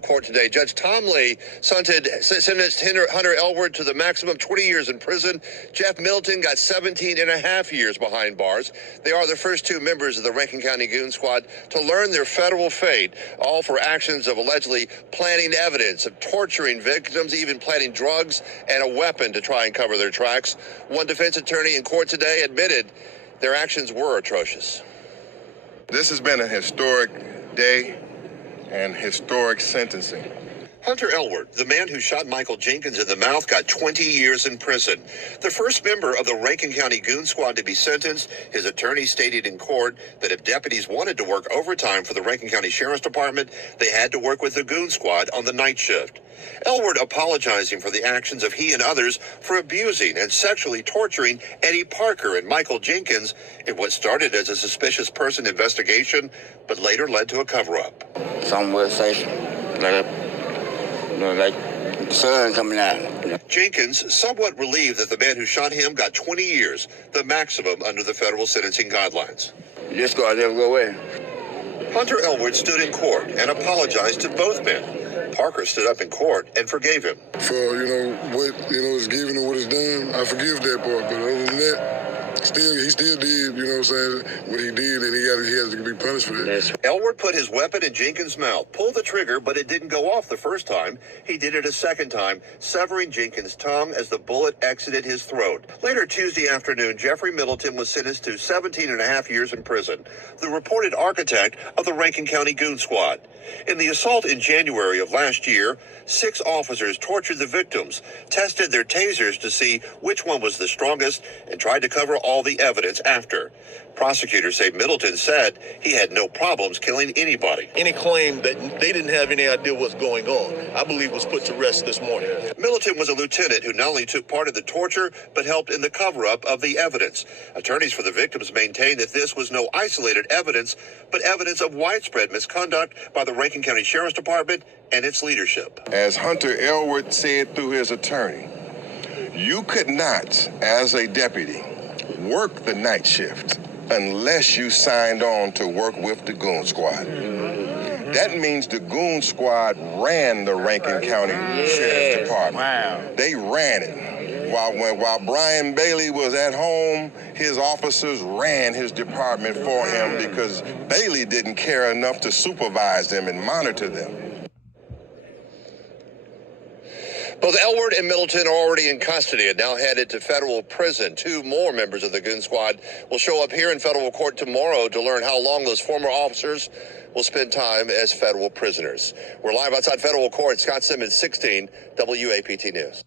Court today, Judge Tom Lee sentenced Hunter Elward to the maximum 20 years in prison. Jeff Middleton got 17 and a half years behind bars. They are the first two members of the Rankin County Goon Squad to learn their federal fate, all for actions of allegedly planting evidence, of torturing victims, even planting drugs and a weapon to try and cover their tracks. One defense attorney in court today admitted their actions were atrocious. This has been a historic day and historic sentencing. Hunter Elward, the man who shot Michael Jenkins in the mouth, got 20 years in prison. The first member of the Rankin County Goon Squad to be sentenced. His attorney stated in court that if deputies wanted to work overtime for the Rankin County Sheriff's Department, they had to work with the Goon Squad on the night shift. Elward apologizing for the actions of he and others for abusing and sexually torturing Eddie Parker and Michael Jenkins in what started as a suspicious person investigation, but later led to a cover-up. Some would say, like the sun coming out. Jenkins somewhat relieved that the man who shot him got 20 years, the maximum under the federal sentencing guidelines. This guy never go away. Hunter Elward stood in court and apologized to both men. Parker stood up in court and forgave him. For, what, is given and what is done, I forgive that part. But other than that, he still did, what he did, and he has to be punished for that. Elward put his weapon in Jenkins' mouth, pulled the trigger, but it didn't go off the first time. He did it a second time, severing Jenkins' tongue as the bullet exited his throat. Later Tuesday afternoon, Jeffrey Middleton was sentenced to 17 and a half years in prison, the reported architect of the Rankin County Goon Squad. In the assault in January of last year, 6 officers tortured the victims, tested their tasers to see which one was the strongest, and tried to cover all the evidence after. Prosecutors say Middleton said he had no problems killing anybody. Any claim that they didn't have any idea what's going on, I believe, was put to rest this morning. Middleton was a lieutenant who not only took part in the torture, but helped in the cover-up of the evidence. Attorneys for the victims maintain that this was no isolated evidence, but evidence of widespread misconduct by the Rankin County Sheriff's Department and its leadership. As Hunter Elward said through his attorney, you could not, as a deputy, work the night shift unless you signed on to work with the Goon Squad. That means the Goon Squad ran the Rankin County Sheriff's Department. Wow. They ran it. While Brian Bailey was at home, his officers ran his department for him because Bailey didn't care enough to supervise them and monitor them. Both Elward and Middleton are already in custody and now headed to federal prison. 2 more members of the Goon Squad will show up here in federal court tomorrow to learn how long those former officers will spend time as federal prisoners. We're live outside federal court. Scott Simmons, 16 WAPT News.